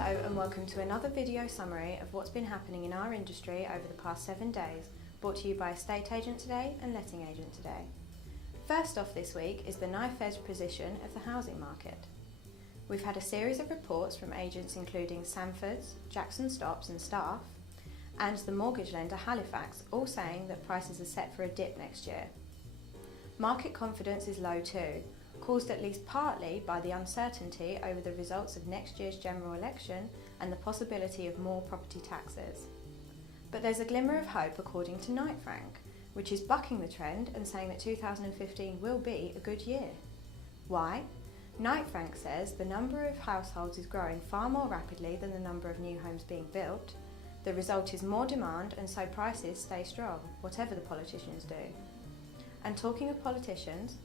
Hello and welcome to another video summary of what's been happening in our industry over the past 7 days, brought to you by Estate Agent Today and Letting Agent Today. First off this week is the NIFES position of the housing market. We've had a series of reports from agents including Sanfords, Jackson Stops and Staff, and the mortgage lender Halifax, all saying that prices are set for a dip next year. Market confidence is low too, caused at least partly by the uncertainty over the results of next year's general election and the possibility of more property taxes. But there's a glimmer of hope according to Knight Frank, which is bucking the trend and saying that 2015 will be a good year. Why? Knight Frank says the number of households is growing far more rapidly than the number of new homes being built. The result is more demand, and so prices stay strong, whatever the politicians do. And talking of politicians,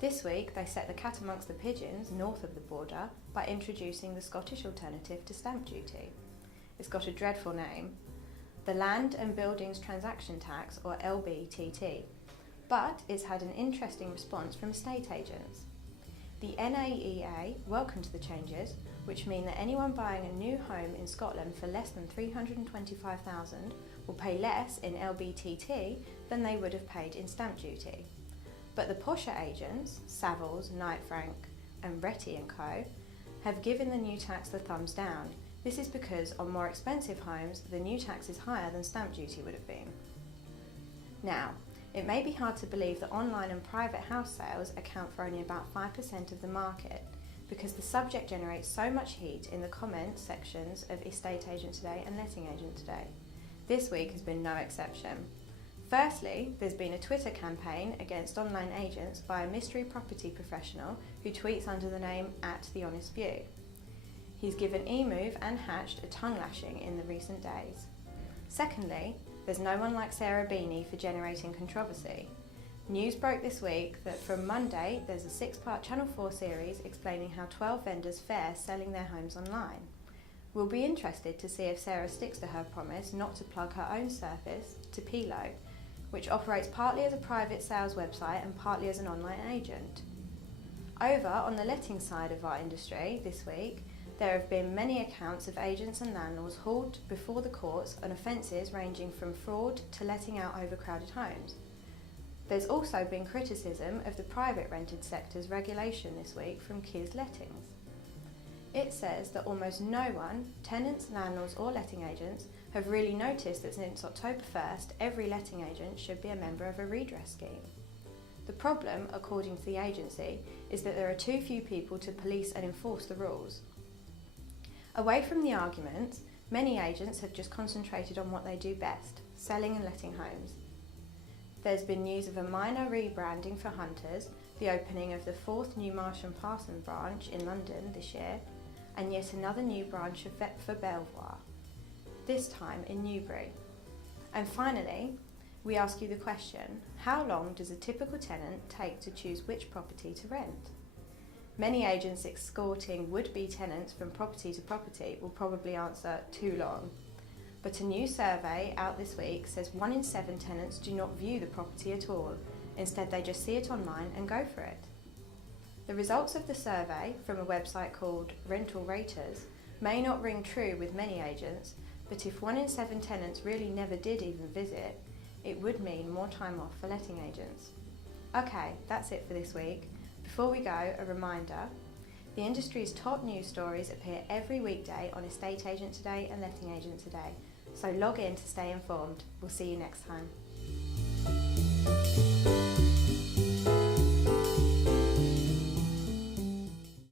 this week they set the cat amongst the pigeons north of the border by introducing the Scottish alternative to stamp duty. It's got a dreadful name, the Land and Buildings Transaction Tax, or LBTT, but it's had an interesting response from estate agents. The NAEA welcomed the changes, which mean that anyone buying a new home in Scotland for less than $325,000 will pay less in LBTT than they would have paid in stamp duty. But the posher agents, Savills, Knight Frank and Retty & Co, have given the new tax the thumbs down. This is because on more expensive homes, the new tax is higher than stamp duty would have been. Now, it may be hard to believe that online and private house sales account for only about 5% of the market, because the subject generates so much heat in the comments sections of Estate Agent Today and Letting Agent Today. This week has been no exception. Firstly, there's been a Twitter campaign against online agents by a mystery property professional who tweets under the name @TheHonestView. He's given eMove and Hatched a tongue lashing in the recent days. Secondly, there's no one like Sarah Beanie for generating controversy. News broke this week that from Monday there's a 6-part Channel 4 series explaining how 12 vendors fare selling their homes online. We'll be interested to see if Sarah sticks to her promise not to plug her own service, tepilo, which operates partly as a private sales website and partly as an online agent. Over on the letting side of our industry this week, there have been many accounts of agents and landlords hauled before the courts on offences ranging from fraud to letting out overcrowded homes. There's also been criticism of the private rented sector's regulation this week from Kiz Lettings. It says that almost no one, tenants, landlords or letting agents, have really noticed that since October 1st, every letting agent should be a member of a redress scheme. The problem, according to the agency, is that there are too few people to police and enforce the rules. Away from the arguments, many agents have just concentrated on what they do best, selling and letting homes. There's been news of a minor rebranding for Hunters, the opening of the 4th new Marsh & Parsons branch in London this year, and yet another new branch for BELVOIR, this time in Newbury. And finally, we ask you the question, how long does a typical tenant take to choose which property to rent? Many agents escorting would-be tenants from property to property will probably answer too long. But a new survey out this week says 1 in 7 tenants do not view the property at all. Instead, they just see it online and go for it. The results of the survey, from a website called Rental Raters, may not ring true with many agents, but if 1 in 7 tenants really never did even visit, it would mean more time off for letting agents. Okay, that's it for this week. Before we go, a reminder, the industry's top news stories appear every weekday on Estate Agent Today and Letting Agent Today, so log in to stay informed. We'll see you next time.